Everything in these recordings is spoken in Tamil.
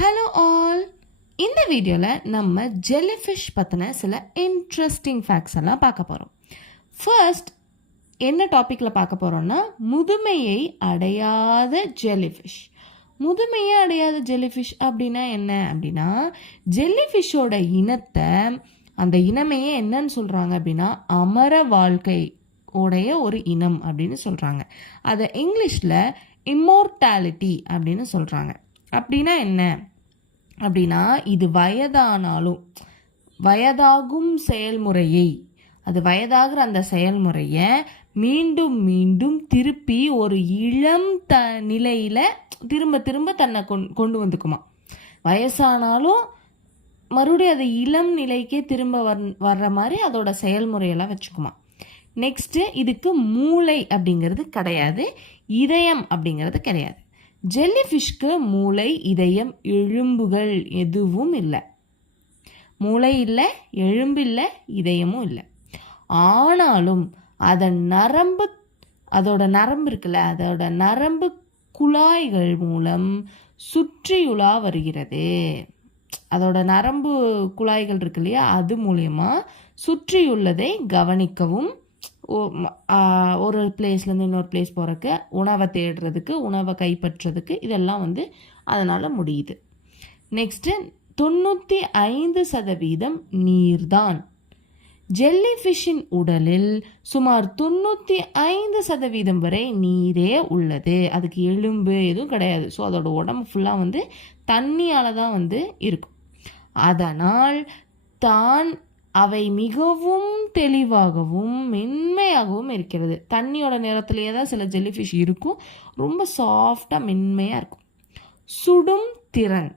Hello all. இந்த வீடியோவில் நம்ம ஜெல்லிஃபிஷ் பற்றின சில இன்ட்ரெஸ்டிங் ஃபேக்ட்ஸ் எல்லாம் பார்க்க போகிறோம். ஃபர்ஸ்ட் என்ன டாப்பிக்கில் பார்க்க போகிறோம்னா முதுமையை அடையாத ஜெல்லிஃபிஷ். முதுமையை அடையாத ஜெல்லிஃபிஷ் அப்படின்னா என்ன அப்படின்னா, ஜெல்லிஃபிஷ்ஷோட இனத்தை அந்த இனமையே என்னன்னு சொல்கிறாங்க அப்படின்னா அமர வாழ்க்கை உடைய ஒரு இனம் அப்படின்னு சொல்கிறாங்க. அதை இங்கிலீஷில் இம்மோர்டாலிட்டி அப்படின்னு சொல்கிறாங்க. அப்படின்னா என்ன அப்படின்னா, இது வயதாகும் செயல்முறையை, அது வயதாகிற அந்த செயல்முறையை மீண்டும் மீண்டும் திருப்பி ஒரு இளம் நிலையில் திரும்ப திரும்ப தன்னை கொண்டு வந்துக்குமா. வயசானாலும் மறுபடியும் அது இளம் நிலைக்கே திரும்ப வர்ற மாதிரி அதோட செயல்முறையெல்லாம் வச்சுக்குமா. நெக்ஸ்ட்டு, இதுக்கு மூளை அப்படிங்கிறது கிடையாது, இதயம் அப்படிங்கிறது கிடையாது. ஜெல்லிஃபிஷ்க்கு மூளை, இதயம், எலும்புகள் எதுவும் இல்லை. மூளை இல்லை, எலும்பு இல்லை, இதயமும் இல்லை. ஆனாலும் அதோட நரம்பு இருக்குல்ல, அதோட நரம்பு குழாய்கள் மூலம் சுற்றியுலா வருகிறது. அதோட நரம்பு குழாய்கள் இருக்கு இல்லையா, அது மூலயமா சுற்றியுள்ளதை கவனிக்கவும், ஒரு பிளேஸ்லேருந்து இன்னொரு பிளேஸ் போகிறதுக்கு, உணவை தேடுறதுக்கு, உணவை கைப்பற்றுறதுக்கு இதெல்லாம் அதனால் முடியுது. நெக்ஸ்ட்டு, 95% நீர்தான். ஜெல்லிஃபிஷ்ஷின் உடலில் சுமார் 95% வரை நீரே உள்ளது. அதுக்கு எலும்பு எதுவும் கிடையாது. ஸோ அதோட உடம்பு ஃபுல்லாக தண்ணியால் தான் இருக்கும். அதனால் தான் அவை மிகவும் தெளிவாகவும் மென்மையாகவும் இருக்கிறது. தண்ணியோட நிறத்திலேயே தான் சில ஜெல்லிஃபிஷ் இருக்கும், ரொம்ப சாஃப்டாக மென்மையாக இருக்கும். சுடும் திறன்.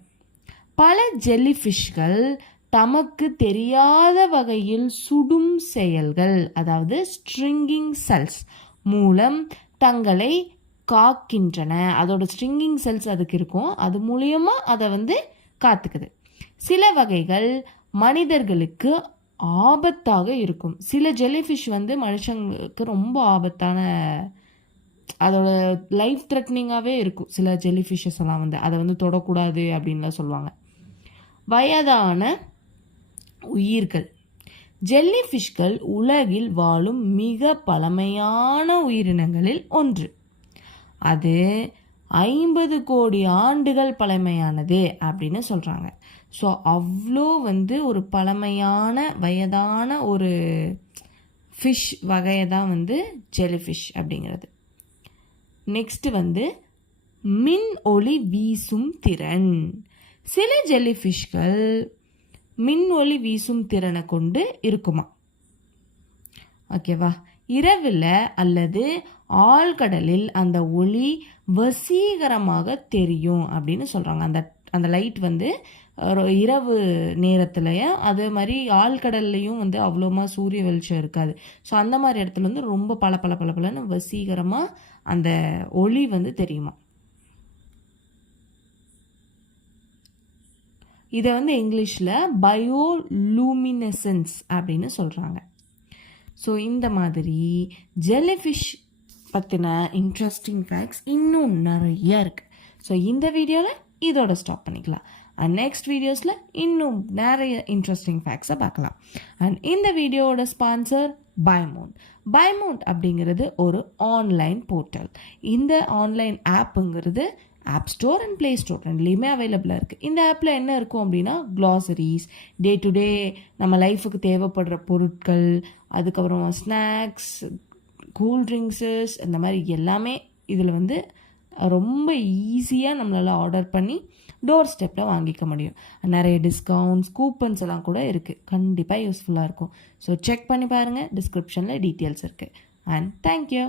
பல ஜெல்லிஃபிஷ்கள் தமக்கு தெரியாத வகையில் சுடும் செயல்கள், அதாவது ஸ்ட்ரிங்கிங் செல்ஸ் மூலம் தங்களை காக்கின்றன. அதோட ஸ்ட்ரிங்கிங் செல்ஸ் அதுக்கு இருக்கும், அது மூலியமாக அதை காத்துக்குது. சில வகைகள் மனிதர்களுக்கு ஆபத்தாக இருக்கும். சில ஜெல்லிஃபிஷ் மனுஷங்களுக்கு ரொம்ப ஆபத்தான, அதோட லைஃப் த்ரெட்னிங்காகவே இருக்கும். சில ஜெல்லிஃபிஷஸ் எல்லாம் அதை தொடக்கூடாது அப்படின்லாம் சொல்லுவாங்க. வயதான உயிர்கள். ஜெல்லிஃபிஷ்கள் உலகில் வாழும் மிக பழமையான உயிரினங்களில் ஒன்று. அது 50 கோடி ஆண்டுகள் பழமையானது அப்படின்னு சொல்கிறாங்க. ஸோ அவ்வளோ ஒரு பழமையான வயதான ஒரு ஃபிஷ் வகையை தான் ஜெல்லிஃபிஷ் அப்படிங்கிறது. நெக்ஸ்ட்டு மின் ஒளி வீசும் திறன். சில ஜெல்லிஃபிஷ்கள் மின் ஒளி வீசும் திறனை கொண்டு இருக்குமா. ஓகேவா. இரவில் அல்லது ஆழ்கடலில் அந்த ஒளி வசீகரமாக தெரியும் அப்படின்னு சொல்கிறாங்க. அந்த லைட் இரவு நேரத்துலையும் அதே மாதிரி ஆழ்கடல்லையும் அவ்வளோமா சூரிய வெளிச்சம் இருக்காது. ஸோ அந்த மாதிரி இடத்துல ரொம்ப பளபளன்னு வசீகரமாக அந்த ஒளி தெரியுமா. இதை இங்கிலீஷில் பயோலூமினசன்ஸ் அப்படின்னு சொல்கிறாங்க. ஸோ இந்த மாதிரி ஜெல்லிஃபிஷ் பற்றின இன்ட்ரெஸ்டிங் ஃபேக்ட்ஸ் இன்னும் நிறைய இருக்குது. ஸோ இந்த வீடியோவில் இதோட ஸ்டாப் பண்ணிக்கலாம். அண்ட் நெக்ஸ்ட் வீடியோஸில் இன்னும் நிறைய இன்ட்ரெஸ்டிங் ஃபேக்ட்ஸை பார்க்கலாம். அண்ட் இந்த வீடியோவோட ஸ்பான்சர் பைமவுண்ட் அப்படிங்கிறது ஒரு ஆன்லைன் போர்ட்டல். இந்த ஆன்லைன் ஆப்புங்கிறது app store and play store ரெண்டுலேயுமே அவைலபிளாக இருக்குது. இந்த ஆப்பில் என்ன இருக்கும் அப்படின்னா, க்ளாசரிஸ், டே டு டே நம்ம லைஃபுக்கு தேவைப்படுற பொருட்கள், அதுக்கப்புறம் ஸ்நாக்ஸ், கூல் ட்ரிங்க்ஸஸ், இந்த மாதிரி எல்லாமே இதில் ரொம்ப ஈஸியாக நம்மளால் ஆர்டர் பண்ணி டோர் ஸ்டெப்பில் வாங்கிக்க முடியும். நிறைய டிஸ்கவுண்ட்ஸ், கூப்பன்ஸ் எல்லாம் கூட இருக்குது. கண்டிப்பாக யூஸ்ஃபுல்லாக இருக்கும். ஸோ செக் பண்ணி பாருங்கள், டிஸ்கிரிப்ஷனில் டீட்டெயில்ஸ் இருக்குது. And thank you.